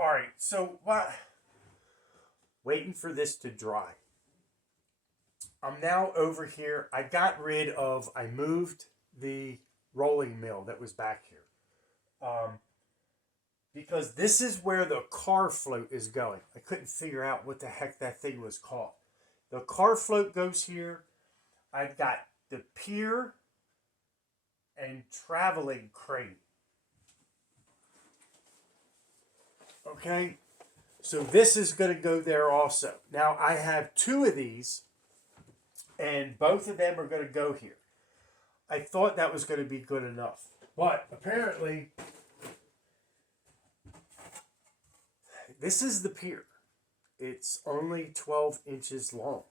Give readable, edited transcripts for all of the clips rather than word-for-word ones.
All right, so what? Waiting for this to dry. I'm now over here. I moved the rolling mill that was back here. Because this is where the car float is going. I couldn't figure out what the heck that thing was called. The car float goes here. I've got the pier and traveling crane. Okay, so this is going to go there also. Now I have two of these, and both of them are going to go here. I thought that was going to be good enough, but apparently this is the pier. It's only 12 inches long.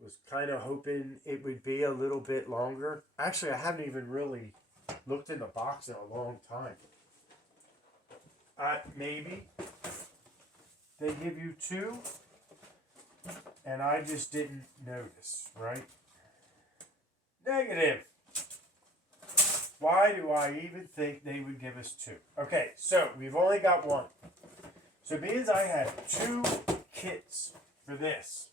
Was kind of hoping it would be a little bit longer. Actually, I haven't even really looked in the box in a long time. Maybe they give you two, and I just didn't notice, right? Negative. Why do I even think they would give us two? Okay, so we've only got one. So means I have two kits for this.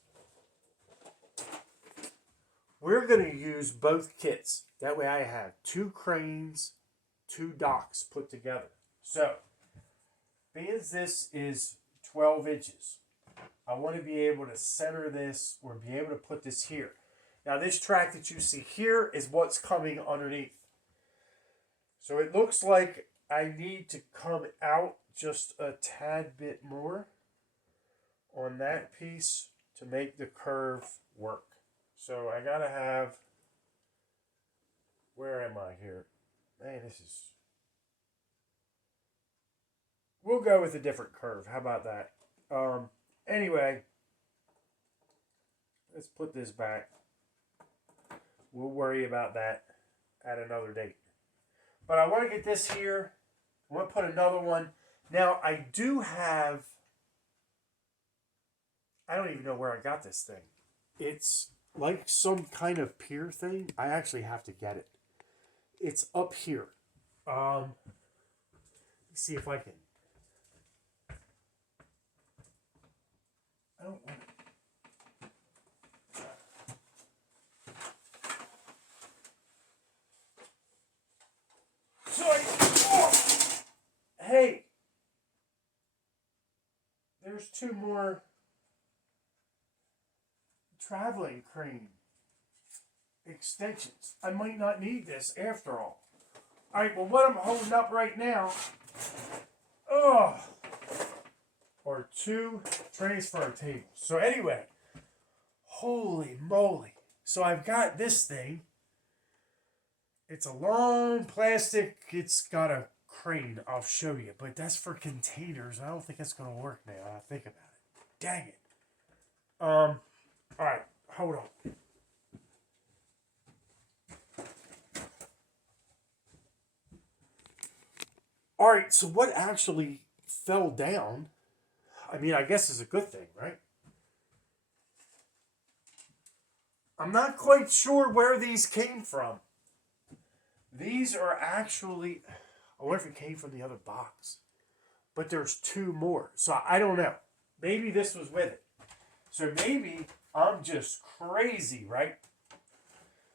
We're going to use both kits. That way I have two cranes, two docks put together. So, being this is 12 inches, I want to be able to center this or be able to put this here. Now this track that you see here is what's coming underneath. So it looks like I need to come out just a tad bit more on that piece to make the curve work. So I gotta have, where am I here? Man, we'll go with a different curve. How about that? Anyway, let's put this back. We'll worry about that at another date. But I want to get this here. I want to put another one. Now, I do have, I don't even know where I got this thing. It's like some kind of pier thing. I actually have to get it. It's up here. Let's see if I can. I don't want it. Hey, there's two more traveling crane extensions. I might not need this after all. All right, well, what I'm holding up right now, are two transfer tables. So anyway, holy moly. So I've got this thing. It's a long plastic, it's got a crane, I'll show you, but that's for containers. I don't think that's going to work now. I think about it. Dang it. All right, hold on. All right, so what actually fell down, I mean, I guess is a good thing, right? I'm not quite sure where these came from. These are actually, I wonder if it came from the other box. But there's two more. So I don't know. Maybe this was with it. So maybe I'm just crazy, right?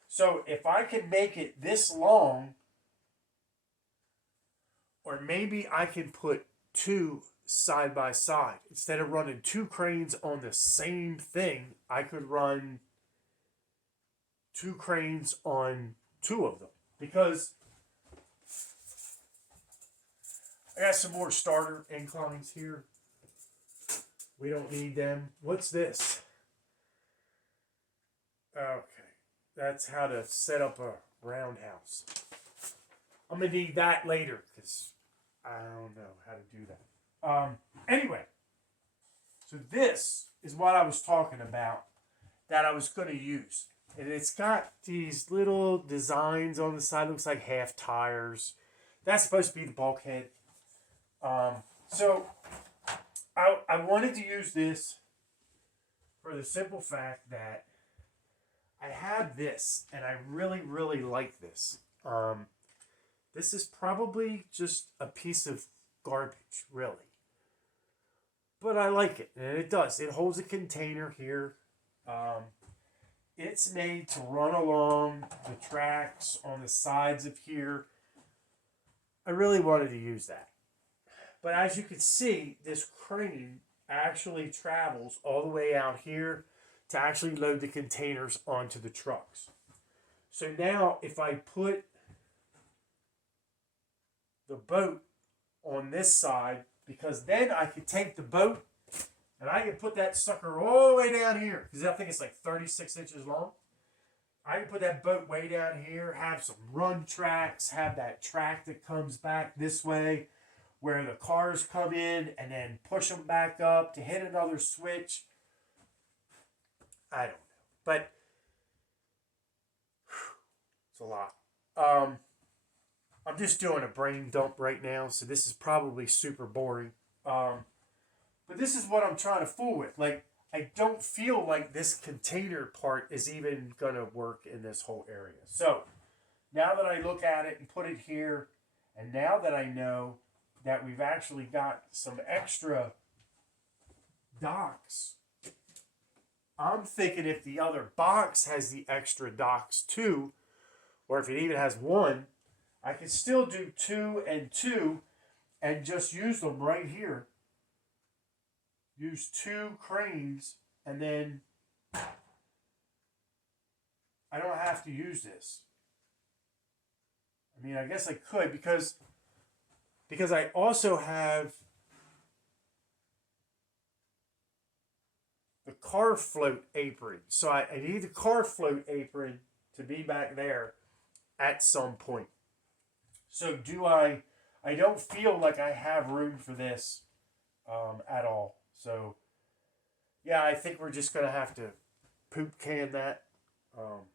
So if I can make it this long, or maybe I can put two side by side. Instead of running two cranes on the same thing, I could run two cranes on two of them. Because I got some more starter inclines here. We don't need them. What's this? Okay. That's how to set up a roundhouse. I'm going to need that later because I don't know how to do that. Anyway. So this is what I was talking about that I was going to use. And it's got these little designs on the side. Looks like half tires. That's supposed to be the bulkhead. So I wanted to use this for the simple fact that I have this, and I really, really like this. This is probably just a piece of garbage, really. But I like it, and it does. It holds a container here. Um, it's made to run along the tracks on the sides of here. I really wanted to use that. But as you can see, this crane actually travels all the way out here to actually load the containers onto the trucks. So now if I put the boat on this side, because then I could take the boat and I can put that sucker all the way down here, because I think it's like 36 inches long. I can put that boat way down here, have some run tracks, have that track that comes back this way where the cars come in, and then push them back up to hit another switch. I don't know. But it's a lot. I'm just doing a brain dump right now, so this is probably super boring. But this is what I'm trying to fool with. Like, I don't feel like this container part is even going to work in this whole area. So, now that I look at it and put it here, and now that I know that we've actually got some extra docks, I'm thinking if the other box has the extra docks too, or if it even has one, I can still do 2 and 2 and just use them right here. Use 2 cranes, and then I don't have to use this. I mean, I guess I could because I also have the car float apron. So I need the car float apron to be back there at some point. So I don't feel like I have room for this at all. So, yeah, I think we're just going to have to poop can that. I'm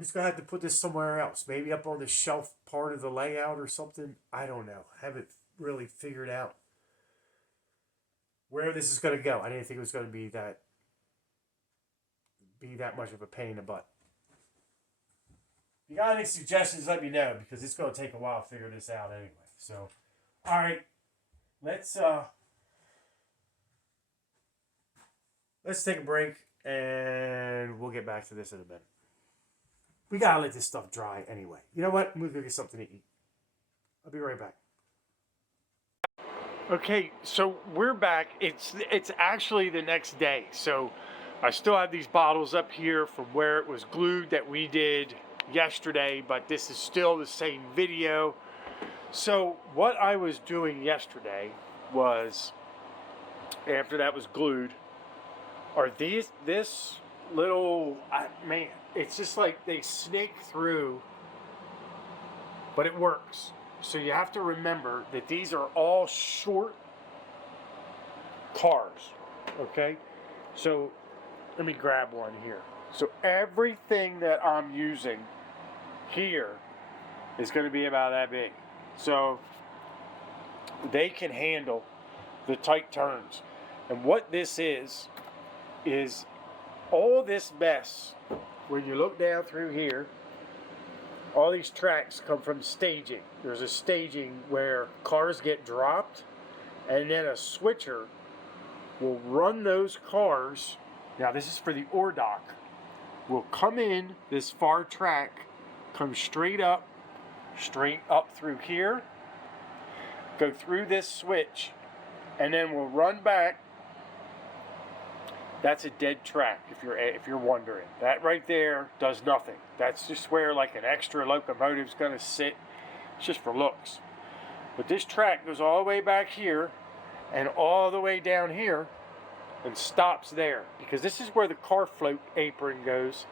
just going to have to put this somewhere else. Maybe up on the shelf part of the layout or something. I don't know. I haven't really figured out where this is going to go. I didn't think it was going to be that much of a pain in the butt. If you got any suggestions, let me know, because it's going to take a while to figure this out anyway. So, all right, let's take a break, and we'll get back to this in a minute. We got to let this stuff dry anyway. You know what? I'm going to go get something to eat. I'll be right back. Okay, so we're back. It's actually the next day. So I still have these bottles up here from where it was glued that we did yesterday, but this is still the same video. So what I was doing yesterday was, after that was glued, are this little, man, it's just like they snake through, but it works. So you have to remember that these are all short cars, okay? So let me grab one here. So everything that I'm using here is going to be about that big. So they can handle the tight turns. And what this is all this mess, when you look down through here, all these tracks come from staging. There's a staging where cars get dropped, and then a switcher will run those cars. Now this is for the ore dock. Will come in this far track, come straight up through here, go through this switch, and then we'll run back. That's a dead track, if you're wondering. That right there does nothing. That's just where like an extra locomotive's going to sit. It's just for looks. But this track goes all the way back here and all the way down here and stops there, because this is where the car float apron goes,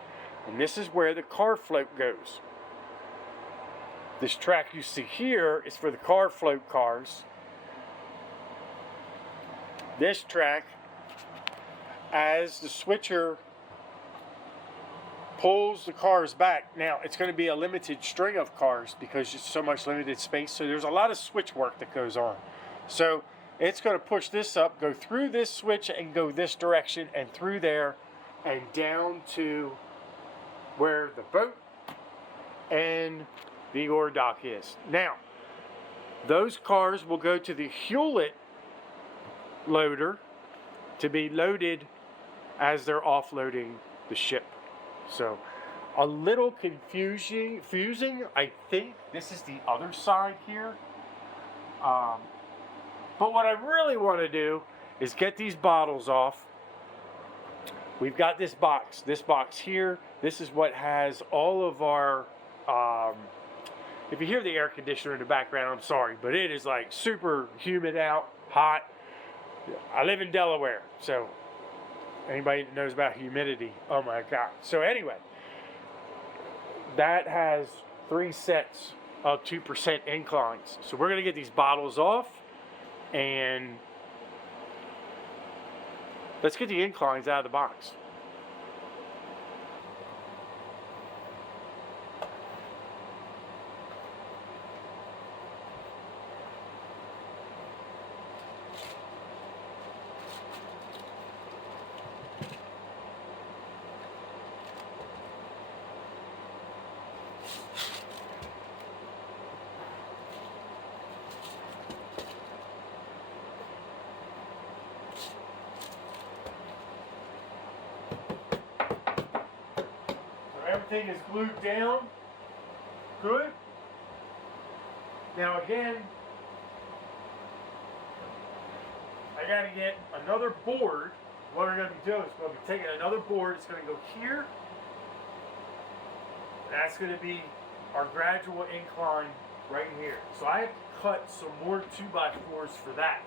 and this is where the car float goes. This track you see here is for the car float cars. This track, as the switcher pulls the cars back, now it's going to be a limited string of cars because there's so much limited space, so there's a lot of switch work that goes on. So it's going to push this up, go through this switch and go this direction and through there and down to where the boat and the ore dock is. Now, Those cars will go to the Hewlett loader to be loaded as they're offloading the ship. So a little confusing. I think this is the other side here. But what I really want to do is get these bottles off. We've got this box here. This is what has all of our, if you hear the air conditioner in the background, I'm sorry, but it is like super humid out, hot. I live in Delaware, so anybody that knows about humidity, oh my God. So anyway, that has 3 sets of 2% inclines. So we're gonna get these bottles off and let's get the inclines out of the box. Everything is glued down. Good. Now again, I gotta get another board. What we're gonna be doing is we're gonna be taking another board. It's gonna go here. That's gonna be our gradual incline right here. So I have to cut some more 2x4s for that.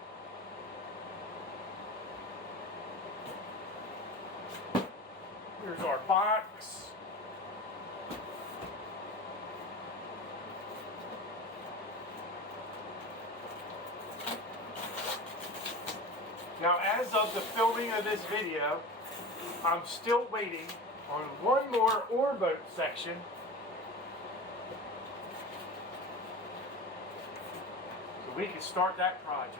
Here's our box. Now, as of the filming of this video, I'm still waiting on one more ore boat section. So we can start that project.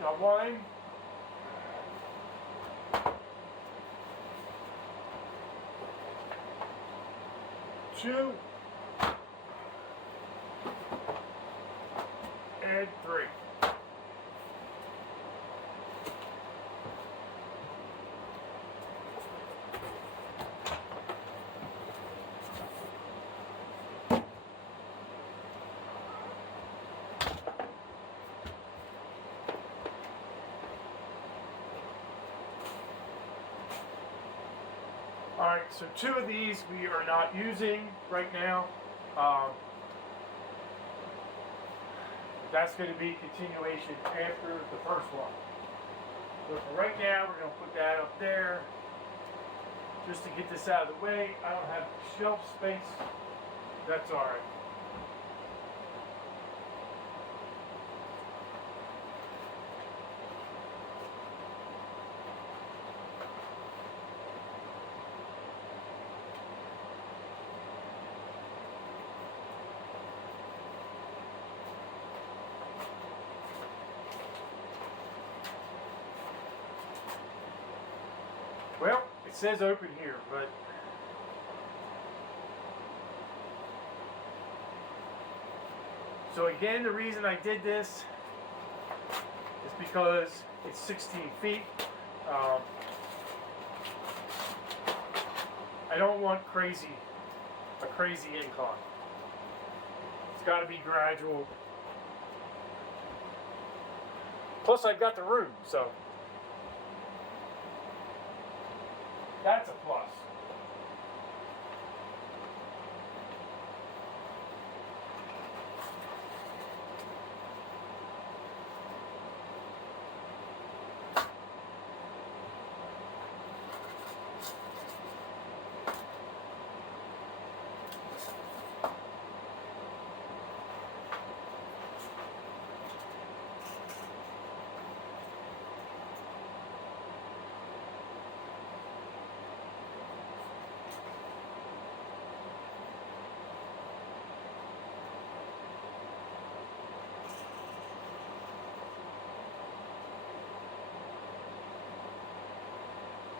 Now 1, 2, and 3. Alright, so 2 of these we are not using right now. That's going to be continuation after the first one. So for right now, we're going to put that up there. Just to get this out of the way, I don't have shelf space. That's alright. Well, it says open here, but so again, the reason I did this is because it's 16 feet. I don't want a crazy incline. It's got to be gradual. Plus, I've got the room, so that's a plus.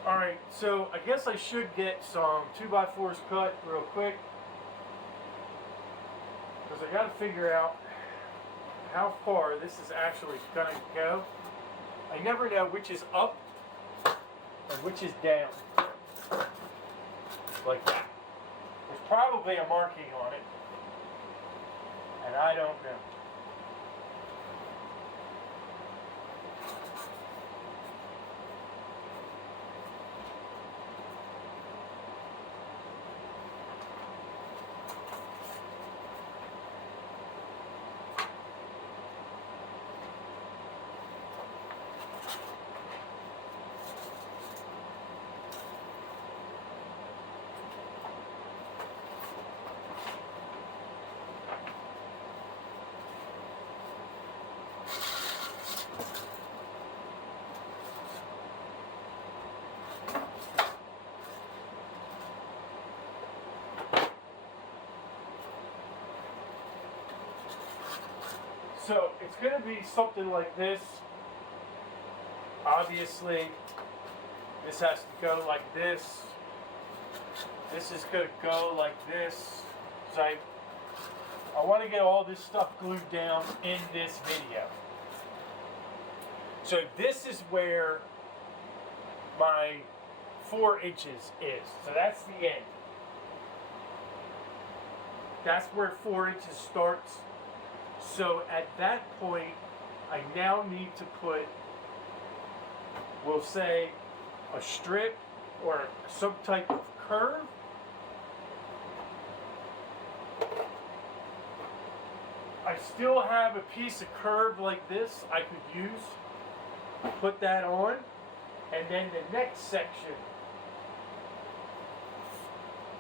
Alright, so I guess I should get some 2x4s cut real quick. Because I gotta figure out how far this is actually gonna go. I never know which is up and which is down. Like that. There's probably a marking on it. And I don't know. So it's going to be something like this. Obviously, this has to go like this. This is going to go like this. So I want to get all this stuff glued down in this video. So this is where my 4 inches is. So that's the end. That's where 4 inches starts. So at that point, I now need to put, we'll say, a strip or some type of curve. I still have a piece of curve like this I could use. Put that on. And then the next section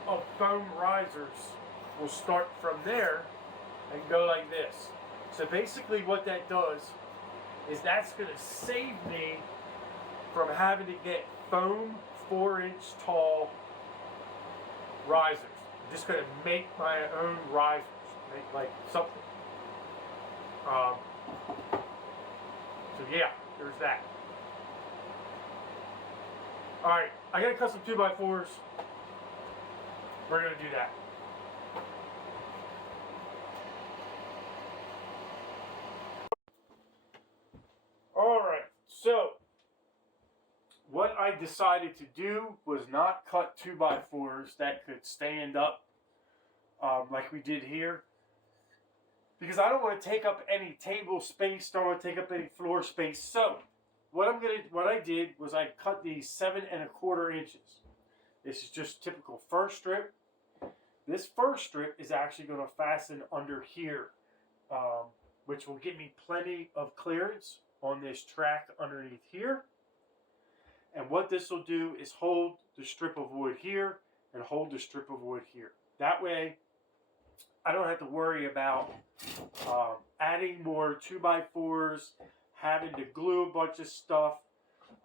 of foam risers will start from there and go like this. So basically what that does is that's going to save me from having to get foam 4-inch tall risers. I'm just going to make my own risers, make like something. So yeah, there's that. Alright, I got to cut some 2x4s. We're going to do that. Alright, so what I decided to do was not cut 2x4s that could stand up like we did here. Because I don't want to take up any table space, don't want to take up any floor space. So what I did was I cut these 7 1/4 inches. This is just typical first strip. This first strip is actually going to fasten under here, which will give me plenty of clearance on this track underneath here. And what this will do is hold the strip of wood here and hold the strip of wood here. That way, I don't have to worry about adding more 2x4s, having to glue a bunch of stuff.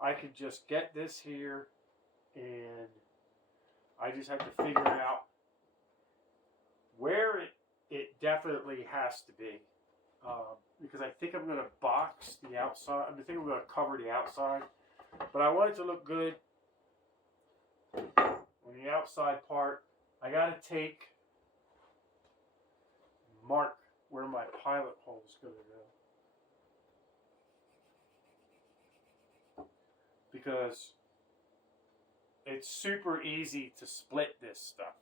I could just get this here, and I just have to figure out where it definitely has to be. Because I think I'm going to box the outside. I think I'm going to cover the outside. But I want it to look good on the outside part. I got to mark where my pilot hole is going to go. Because it's super easy to split this stuff.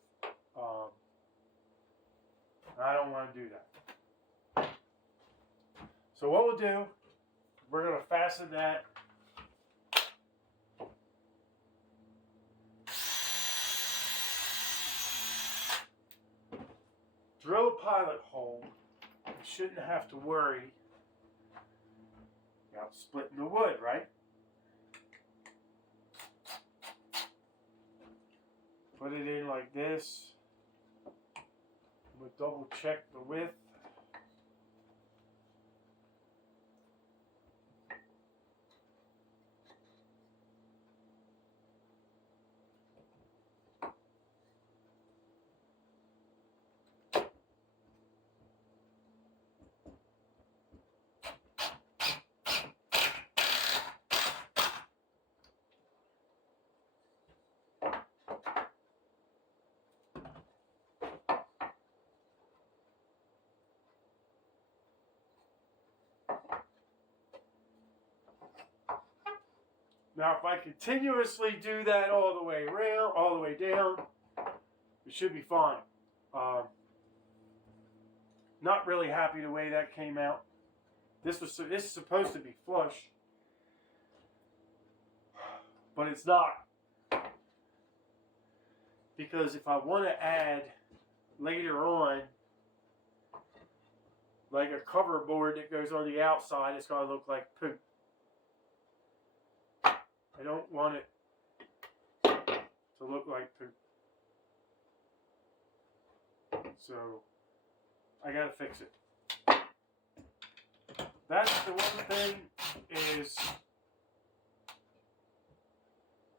I don't want to do that. So what we'll do, we're going to fasten that. Drill a pilot hole. You shouldn't have to worry about splitting the wood, right? Put it in like this. I'm going to double check the width. Now, if I continuously do that all the way around, all the way down, it should be fine. Not really happy the way that came out. This is supposed to be flush, but it's not. Because if I want to add later on, like a cover board that goes on the outside, it's going to look like poop. I don't want it to look like poop. So I gotta fix it. That's the one thing is,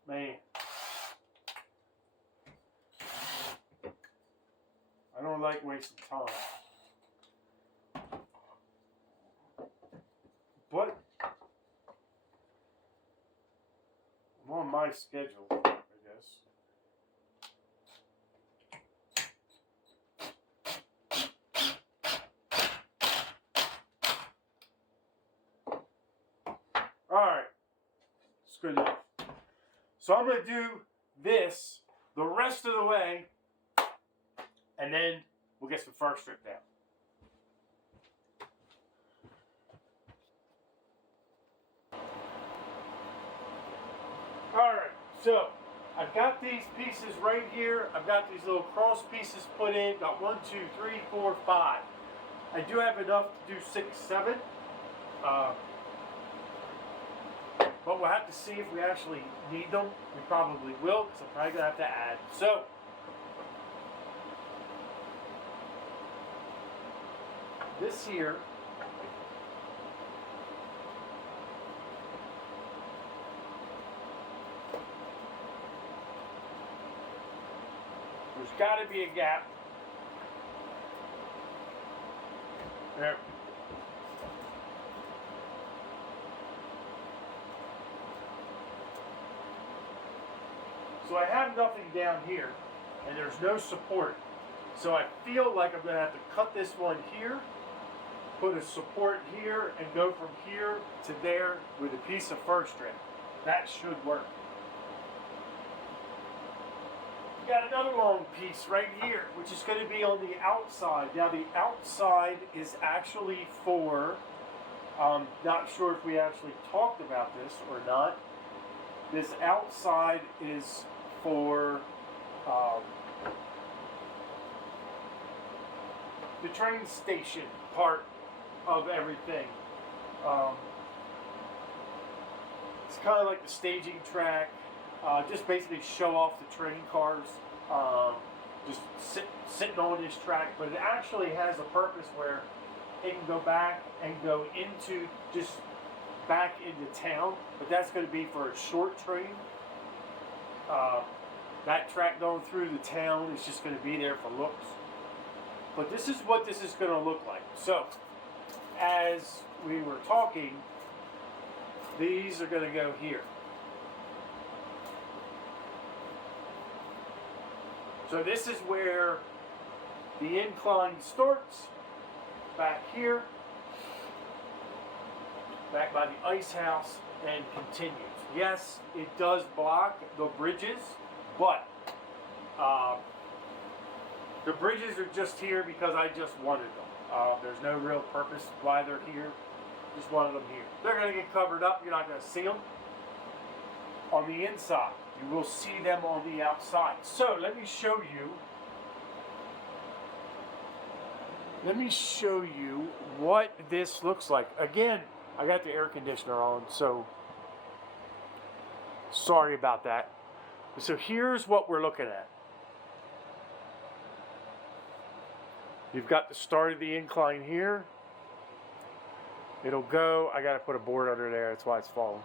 man, I don't like wasting time. But I'm on my schedule, I guess. Alright, it's good enough. So I'm going to do this the rest of the way, and then we'll get some first strip down. Alright, so I've got these pieces right here. I've got these little cross pieces put in. Got 1, 2, 3, 4, 5. I do have enough to do 6, 7. But we'll have to see if we actually need them. We probably will, because I'm probably going to have to add. So, this here there's got to be a gap. There. So I have nothing down here, and there's no support. So I feel like I'm going to have to cut this one here, put a support here, and go from here to there with a piece of first strip. That should work. We got another long piece right here, which is going to be on the outside. Now the outside is actually for, not sure if we actually talked about this or not. This outside is for the train station part of everything. It's kind of like the staging track. Just basically show off the train cars. Just sitting on this track, but it actually has a purpose where it can go back and go into just back into town, but that's going to be for a short train. That track going through the town is just going to be there for looks. But this is what this is going to look like. So, as we were talking, these are going to go here. So this is where the incline starts, back here, back by the ice house, and continues. Yes, it does block the bridges, but the bridges are just here because I just wanted them. There's no real purpose why they're here. Just wanted them here. They're going to get covered up. You're not going to see them on the inside. You will see them on the outside. So let me show you. Let me show you what this looks like. Again, I got the air conditioner on, so sorry about that. So here's what we're looking at. You've got the start of the incline here. It'll go, I got to put a board under there, that's why it's falling.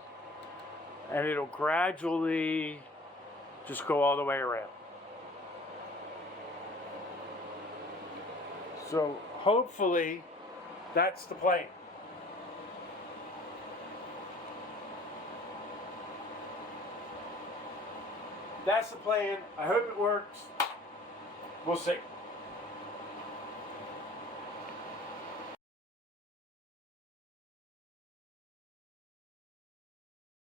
And it'll gradually just go all the way around. So hopefully that's the plan. That's the plan. I hope it works. We'll see.